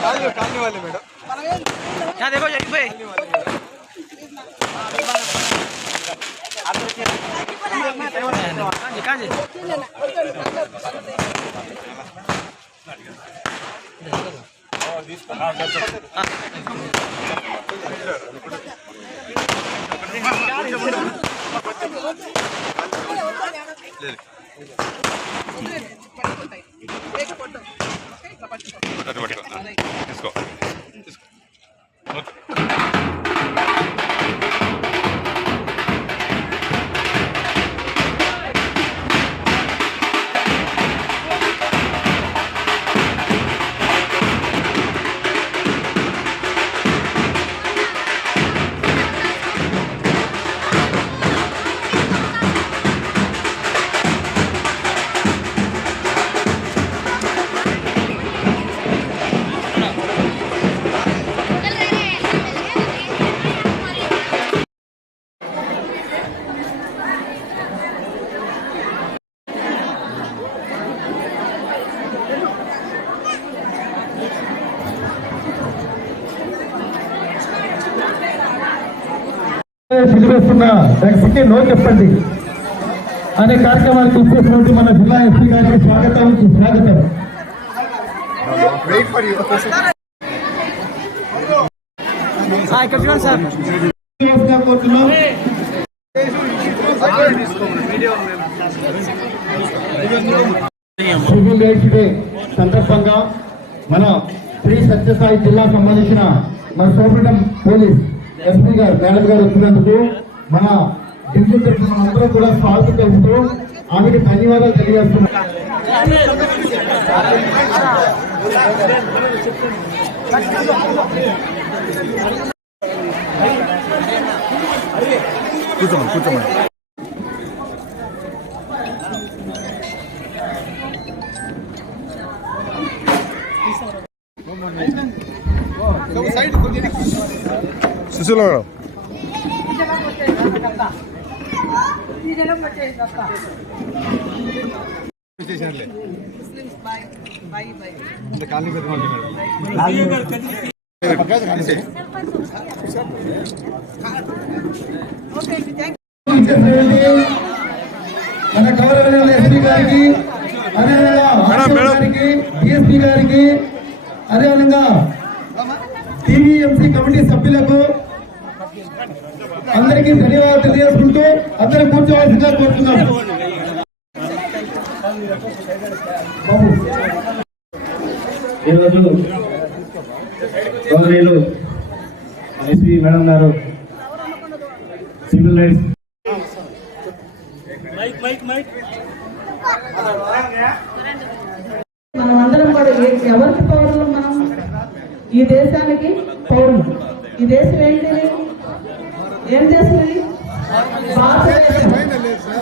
Colony वाले madam यहाँ देखो जगह पे कहाँ పిలువేస్తున్న వ్యక్తికి నో చెప్పండి అనే కార్యక్రమాన్ని తీసుకొచ్చినట్టు మన జిల్లా ఎస్పీ గారికి స్వాగతం. సివిల్ రైట్స్ డే సందర్భంగా మన శ్రీ సత్యసాయి జిల్లా సంబంధించిన మన సోపటం పోలీస్ ఎస్పీ గారు మేడం గారు వచ్చినందుకు మన డివిజన్ తరఫున అందరూ కూడా స్వాగతం తెలుపుతూ ఆమెకి ధన్యవాదాలు తెలియజేస్తున్నాం. కూర్చోమని సుశీల మన గౌరవనీయులు ఎస్పీ గారికి, అదేవిధంగా డిఎస్పీ గారికి, అదేవిధంగా టీవీఎంసీ కమిటీ సభ్యులకు అందరికీ ధన్యవాదాలు తెలియజేసుకుంటూ అందరూ కూర్చోవలసిందిగా కోరుతున్నాం. ఈరోజు గౌరవనీయులు ఎస్పీ మేడం గారు సివిల్ రైట్స్ మనం అందరం కూడా ఎవరికి పౌరులు? మనం ఈ దేశానికి పౌరులు. ఈ దేశం ఏంటిది? ఏం దేశం ఇది? భారతదేశం.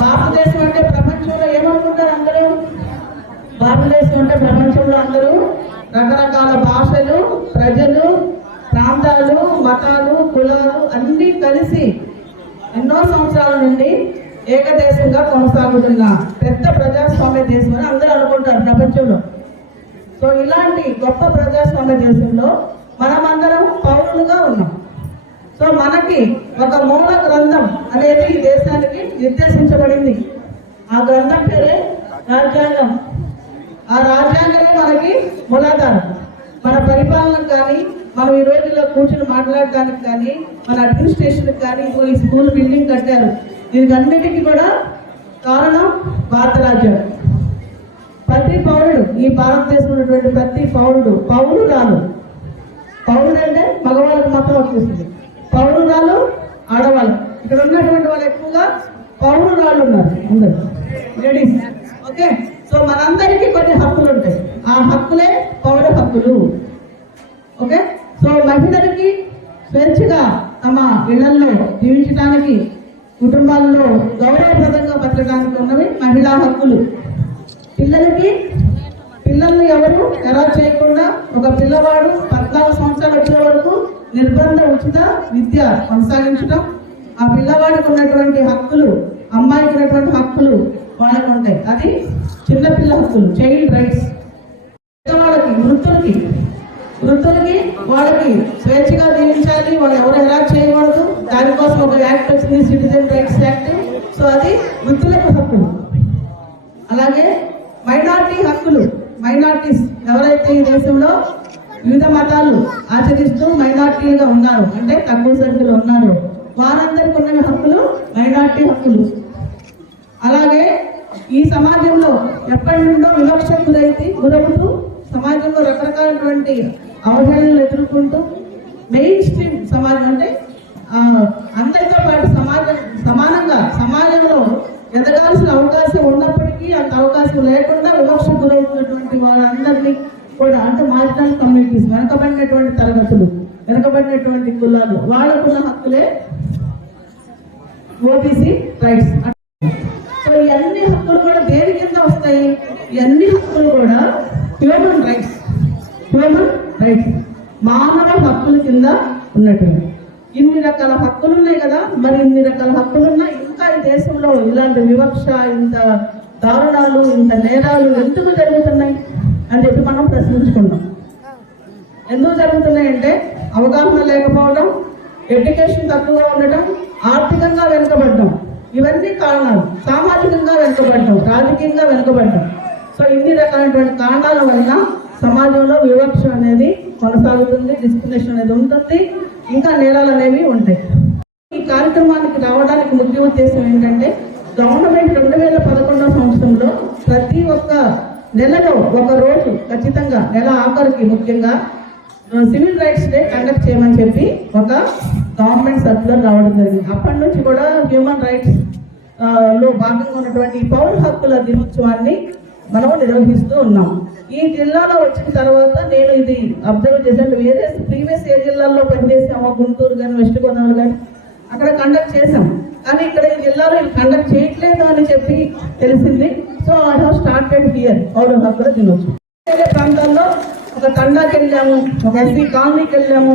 భారతదేశం అంటే ప్రపంచంలో ఏమనుకుంటారు అందరూ? భారతదేశం అంటే ప్రపంచంలో అందరూ రకరకాల భాషలు, ప్రజలు, ప్రాంతాలు, మతాలు, కులాలు అన్నీ కలిసి ఎన్నో సంవత్సరాల నుండి ఏకదేశంగా కొనసాగుతున్న పెద్ద ప్రజాస్వామ్య దేశం అని అందరూ అనుకుంటారు ప్రపంచంలో. సో ఇలాంటి గొప్ప ప్రజాస్వామ్య దేశంలో మనమందరం పౌరులుగా ఉన్నాం. సో మనకి ఒక మూల గ్రంథం అనేది ఈ దేశానికి నిర్దేశించబడింది. ఆ గ్రంథం పేరే రాజ్యాంగం. ఆ రాజ్యాంగమే మనకి మూలాధారం. మన పరిపాలనకు కానీ, మనం ఈ రోజుల్లో కూర్చుని మాట్లాడడానికి కానీ, మన అడ్మినిస్ట్రేషన్కి కానీ, ఈ స్కూల్ బిల్డింగ్ కట్టారు. దీనికన్నిటికీ కూడా కారణం భారత రాజ్యాంగం. ప్రతి పౌరుడు, ఈ భారతదేశంలో ఉన్నటువంటి ప్రతి పౌరుడు, పౌరురాలు. పౌరుడు అంటే మగవాళ్ళకి మాత్రం వచ్చేసింది, పౌరురాలు ఆడవాళ్ళు. ఇక్కడ ఉన్నటువంటి వాళ్ళు ఎక్కువగా పౌరురాళ్ళు ఉన్నారు, అందరు లేడీస్. ఓకే, సో మనందరికీ కొన్ని హక్కులు ఉంటాయి. ఆ హక్కులే పౌర హక్కులు. ఓకే, సో మహిళలకి స్వేచ్ఛగా తమ ఇళ్లలో జీవించడానికి, కుటుంబాల్లో గౌరవప్రదంగా బతకడానికి ఉన్నవి మహిళా హక్కులు. పిల్లల్ని ఎవరు ఖరాబ్ చేయకుండా ఒక పిల్లవాడు 14 సంవత్సరాలు వచ్చే వరకు నిర్బంధ ఉచిత విద్య కొనసాగించడం, ఆ పిల్లవాడికి ఉన్నటువంటి హక్కులు, అమ్మాయికి ఉన్నటువంటి హక్కులు వాళ్ళకు ఉంటాయి. అది చిన్నపిల్ల హక్కులు, చైల్డ్ రైట్స్. పెద్దవాళ్ళకి, వృద్ధులకి వృద్ధులకి వాళ్ళకి స్వేచ్ఛగా జీవించాలి, వాళ్ళు ఎవరు ఎలా చేయకూడదు, దానికోసం ఒక యాక్ట్ వచ్చింది, సిటిజన్ రైట్స్ యాక్ట్. సో అది వృద్ధులకు హక్కులు. అలాగే మైనారిటీ హక్కులు, మైనారిటీస్ ఎవరైతే ఈ దేశంలో వివిధ మతాలు ఆచరిస్తూ మైనారిటీలుగా ఉన్నారు, అంటే తక్కువ సంఖ్యలో ఉన్నారు, వారందరికీ ఉన్న హక్కులు మైనారిటీ హక్కులు. అలాగే ఈ సమాజంలో ఎప్పటి నుండో వివక్షకు గురవుతూ సమాజంలో రకరకాలటువంటి అవహేళనలు ఎదుర్కొంటూ మెయిన్ స్ట్రీమ్ సమాజం అంటే అందరితో పాటు సమానంగా సమాజంలో ఎదగాల్సిన అవకాశం ఉన్నప్పటికీ అంత అవకాశం లేకుండా వివక్షకు గురవుతున్నటువంటి వాళ్ళందరినీ కూడా, అంటే మార్జినల్ కమ్యూనిటీస్, వెనకబడినటువంటి తరగతులు, వెనకబడినటువంటి కులాలు, వాళ్ళకున్న హక్కులే ఓబీసీ రైట్స్. సో ఈ అన్ని హక్కులు కూడా దేని కింద వస్తాయి? ఈ అన్ని హక్కులు కూడా హ్యూమన్ రైట్స్, మానవ హక్కుల కింద ఉన్నటువంటి. ఇన్ని రకాల హక్కులు ఉన్నాయి కదా, మరి ఇన్ని రకాల హక్కులున్నా ఇంకా ఈ దేశంలో ఇలాంటి వివక్ష, ఇంత దారుణాలు, ఇంత నేరాలు ఎందుకు జరుగుతున్నాయి అని చెప్పి మనం ప్రశ్నించుకుంటాం. ఎందుకు జరుగుతున్నాయంటే అవగాహన లేకపోవడం, ఎడ్యుకేషన్ తక్కువగా ఉండటం, ఆర్థికంగా వెనుకబడడం, ఇవన్నీ కారణాలు. సామాజికంగా వెనుకబడటం, రాజకీయంగా వెనుకబడటం. సో ఇన్ని రకాలైనటువంటి కారణాల వలన సమాజంలో వివక్ష అనేది కొనసాగుతుంది, డిస్క్రిమినేషన్ అనేది ఉంటుంది, ఇంకా నేరాలు అనేవి ఉంటాయి. ఈ కార్యక్రమానికి రావడానికి ముఖ్య ఉద్దేశం ఏంటంటే గవర్నమెంట్ 2011 సంవత్సరంలో ప్రతి ఒక్క నెలలో ఒక రోజు ఖచ్చితంగా నెల ఆఖరికి ముఖ్యంగా సివిల్ రైట్స్ డే కండక్ట్ చేయమని చెప్పి ఒక గవర్నమెంట్ సర్క్యులర్ రావడం జరిగింది. అప్పటి నుంచి కూడా హ్యూమన్ రైట్స్ లో భాగంగా ఉన్నటువంటి పౌర హక్కుల దినోత్సవాన్ని మనం నిర్వహిస్తూ ఉన్నాం. ఈ జిల్లాలో వచ్చిన తర్వాత నేను ఇది అబ్జర్వ్ చేశాను. వేరే ప్రీవియస్ ఏ జిల్లాల్లో పనిచేసామో, గుంటూరు కానీ, వెస్ట్ గోదావరి కానీ, అక్కడ కండక్ట్ చేసాం. కానీ ఇక్కడ ఈ జిల్లాలో ఇది కండక్ట్ చేయట్లేదు అని చెప్పి తెలిసింది. So I have started here పౌర హక్కుల దినోత్సవం. వేరే ప్రాంతాల్లో ఒక తండాకి వెళ్ళాము, ఒక ఎస్సీ కాలనీకి వెళ్ళాము,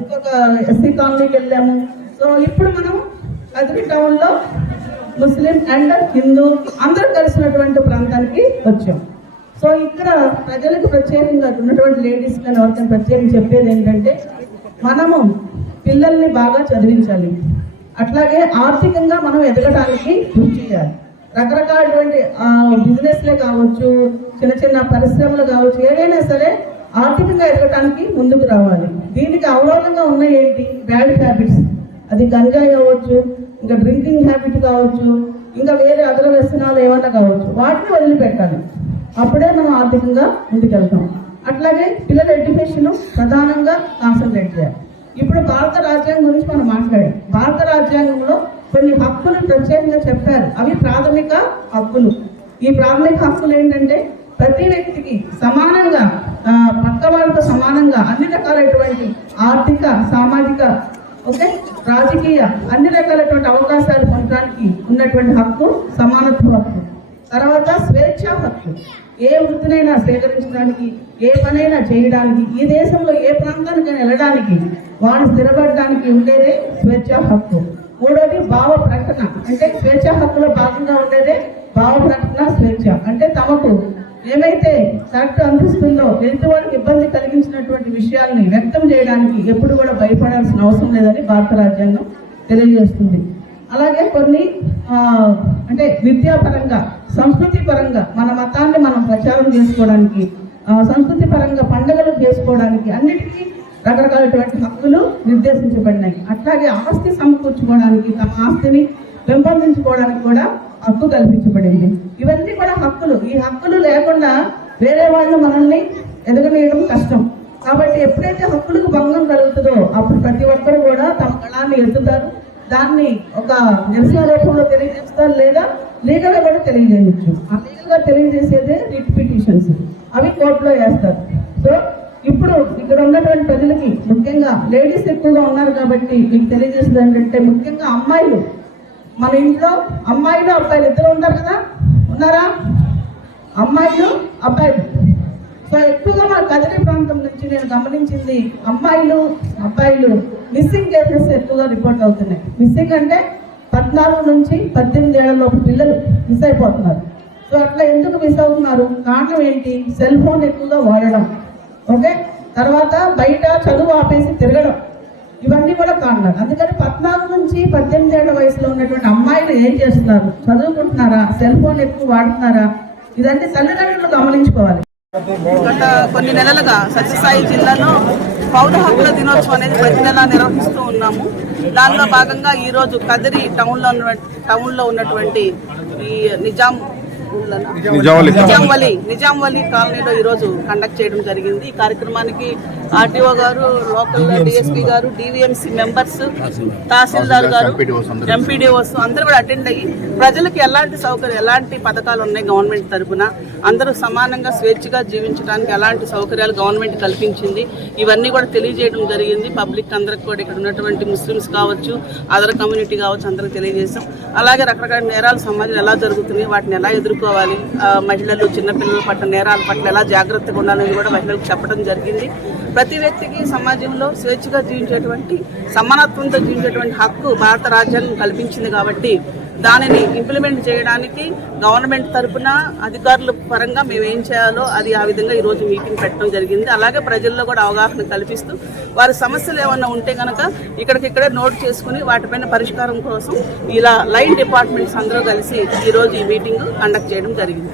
ఇంకొక ఎస్సీ కాలనీకి వెళ్ళాము. సో ఇప్పుడు మనం కదిరి టౌన్లో ముస్లిం అండ్ హిందూ అందరూ కలిసినటువంటి ప్రాంతానికి వచ్చాం. సో ఇక్కడ ప్రజలకు ప్రత్యేకంగా ఉన్నటువంటి లేడీస్ కానీ ఎవరికైనా ప్రత్యేకంగా చెప్పేది ఏంటంటే మనము పిల్లల్ని బాగా చదివించాలి, అట్లాగే ఆర్థికంగా మనం ఎదగడానికి కృషి చేయాలి. రకరకాలటువంటి బిజినెస్లే కావచ్చు, చిన్న చిన్న పరిశ్రమలు కావచ్చు, ఏదైనా సరే ఆర్థికంగా ఎదగటానికి ముందుకు రావాలి. దీనికి అవరోధంగా ఉన్నాయి ఏంటి? బ్యాడ్ హ్యాబిట్స్, అది గంజాయి అవ్వచ్చు, ఇంకా డ్రింకింగ్ హ్యాబిట్ కావచ్చు, ఇంకా వేరే అదర వ్యసనాలు ఏమన్నా కావచ్చు, వాటిని వదిలిపెట్టాలి. అప్పుడే మనం ఆర్థికంగా ముందుకెళ్తాం. అట్లాగే పిల్లల ఎడ్యుకేషన్ ప్రధానంగా కాన్సన్ట్రేట్ చేయాలి. ఇప్పుడు భారత రాజ్యాంగం గురించి మనం మాట్లాడాం. భారత రాజ్యాంగంలో కొన్ని హక్కులు ప్రత్యేకంగా చెప్పారు. అవి ప్రాథమిక హక్కులు. ఈ ప్రాథమిక హక్కులు ఏంటంటే ప్రతి వ్యక్తికి సమానంగా, పక్క వాళ్ళతో సమానంగా అన్ని రకాలైనటువంటి ఆర్థిక, సామాజిక, రాజకీయ అన్ని రకాలైనటువంటి అవకాశాలు పొందడానికి ఉన్నటువంటి హక్కు సమానత్వ హక్కు. తర్వాత స్వేచ్ఛా హక్కు. ఏ వృత్తినైనా స్వీకరించడానికి, ఏ పనైనా చేయడానికి, ఈ దేశంలో ఏ ప్రాంతానికైనా వెళ్ళడానికి, వాడు స్థిరపడడానికి ఉండేదే స్వేచ్ఛా హక్కు. మూడోది భావ ప్రకటన. అంటే స్వేచ్ఛా హక్కులో భాగంగా ఉండేదే భావ ప్రకటన, స్వేచ్ఛ. అంటే తమకు ఏమైతే కరెక్ట్ అనిపిస్తుందో, ఎదుటి వారికి ఇబ్బంది కలిగించినటువంటి విషయాల్ని వ్యక్తం చేయడానికి ఎప్పుడు కూడా భయపడాల్సిన అవసరం లేదని భారత రాజ్యాంగం తెలియజేస్తుంది. అలాగే కొన్ని అంటే విద్యాపరంగా, సంస్కృతి పరంగా మన మతాన్ని మనం ప్రచారం చేసుకోవడానికి, సంస్కృతి పరంగా పండుగలు చేసుకోవడానికి అన్నిటికీ రకరకాలైనటువంటి హక్కులు నిర్దేశించబడినాయి. అట్లాగే ఆస్తి సమకూర్చుకోవడానికి, తమ ఆస్తిని పెంపొందించుకోవడానికి కూడా హక్కు కల్పించబడింది. ఇవన్నీ కూడా హక్కులు. ఈ హక్కులు లేకుండా వేరే వాళ్ళు మనల్ని ఎదగనీయడం కష్టం. కాబట్టి ఎప్పుడైతే హక్కులకు భంగం కలుగుతుందో అప్పుడు ప్రతి ఒక్కరు కూడా తమ గళాన్ని ఎత్తుతారు. దాన్ని ఒక నిరసన రూపంలో తెలియజేస్తారు, లేదా లీగల్గా కూడా తెలియజేయచ్చు. ఆ లీగల్గా తెలియజేసేదే రిట్ పిటిషన్స్, అవి కోర్టులో వేస్తారు. సో ఇప్పుడు ఇక్కడ ఉన్నటువంటి ప్రజలకి, ముఖ్యంగా లేడీస్ ఎక్కువగా ఉన్నారు కాబట్టి మీకు తెలియజేసేది ఏంటంటే, ముఖ్యంగా అమ్మాయిలు, మన ఇంట్లో అమ్మాయిలు అబ్బాయిలు ఇద్దరు ఉంటారు కదా, ఉన్నారా? అమ్మాయిలు అబ్బాయిలు. సో ఎక్కువగా మన కదిరి ప్రాంతం నుంచి నేను గమనించింది అమ్మాయిలు అబ్బాయిలు మిస్సింగ్ కేసెస్ ఎక్కువగా రిపోర్ట్ అవుతున్నాయి. మిస్సింగ్ అంటే 14 నుంచి 18 ఏళ్లలోపు పిల్లలు మిస్ అయిపోతున్నారు. సో అట్లా ఎందుకు మిస్ అవుతున్నారు? కారణం ఏంటి? సెల్ ఫోన్ ఎక్కువగా వాడడం. ఓకే, తర్వాత బయట చదువు ఆపేసి తిరగడం, ఇవన్నీ కూడా కారణాలు. అందుకని 14 నుంచి 18 ఏళ్ల వయసులో ఉన్నటువంటి అమ్మాయిలు ఏం చేస్తున్నారు, చదువుకుంటున్నారా, సెల్ ఫోన్ ఎక్కువ వాడుతున్నారా, ఇదన్నీ తల్లిదండ్రులు గమనించుకోవాలి. గత కొన్ని నెలలుగా సత్యసాయి జిల్లాలో పౌర హక్కుల దినోత్సవం అనేది ప్రతి నెల నిర్వహిస్తూ ఉన్నాము. దానిలో భాగంగా ఈరోజు కదిరి టౌన్లో ఉన్నటువంటి ఈ నిజాంవలి కాలనీలో ఈరోజు కండక్ట్ చేయడం జరిగింది. ఈ కార్యక్రమానికి ఆర్టీఓ గారు, లోకల్ డిఎస్పీ గారు, డివిఎంసీ మెంబర్స్, తహసీల్దార్ గారు, ఎంపీడీఓస్ అందరూ కూడా అటెండ్ అయ్యి ప్రజలకు ఎలాంటి సౌకర్యం, ఎలాంటి పథకాలు ఉన్నాయి గవర్నమెంట్ తరఫున, అందరూ సమానంగా స్వేచ్ఛగా జీవించడానికి ఎలాంటి సౌకర్యాలు గవర్నమెంట్ కల్పించింది, ఇవన్నీ కూడా తెలియజేయడం జరిగింది. పబ్లిక్ అందరికి కూడా ఇక్కడ ఉన్నటువంటి ముస్లిమ్స్ కావచ్చు, అదర్ కమ్యూనిటీ కావచ్చు, అందరికి తెలియజేసాం. అలాగే రకరకాల నేరాలు సమాజంలో ఎలా జరుగుతున్నాయి, వాటిని ఎలా ఎదుర్కోవాలి, మహిళలు, చిన్నపిల్లల పట్ల నేరాల పట్ల ఎలా జాగ్రత్తగా ఉండాలని కూడా మహిళలకు చెప్పడం జరిగింది. ప్రతి వ్యక్తికి సమాజంలో స్వేచ్ఛగా జీవించేటువంటి, సమానత్వంతో జీవించేటువంటి హక్కు భారత రాజ్యాంగం కల్పించింది. కాబట్టి దానిని ఇంప్లిమెంట్ చేయడానికి గవర్నమెంట్ తరఫున అధికారుల పరంగా మేము ఏం చేయాలో అది ఆ విధంగా ఈరోజు మీటింగ్ పెట్టడం జరిగింది. అలాగే ప్రజల్లో కూడా అవగాహన కల్పిస్తూ వారి సమస్యలు ఏమన్నా ఉంటే కనుక ఇక్కడికిక్కడే నోట్ చేసుకుని వాటిపైన పరిష్కారం కోసం ఇలా లైన్ డిపార్ట్మెంట్స్ అందరూ కలిసి ఈరోజు ఈ మీటింగ్ కండక్ట్ చేయడం జరిగింది.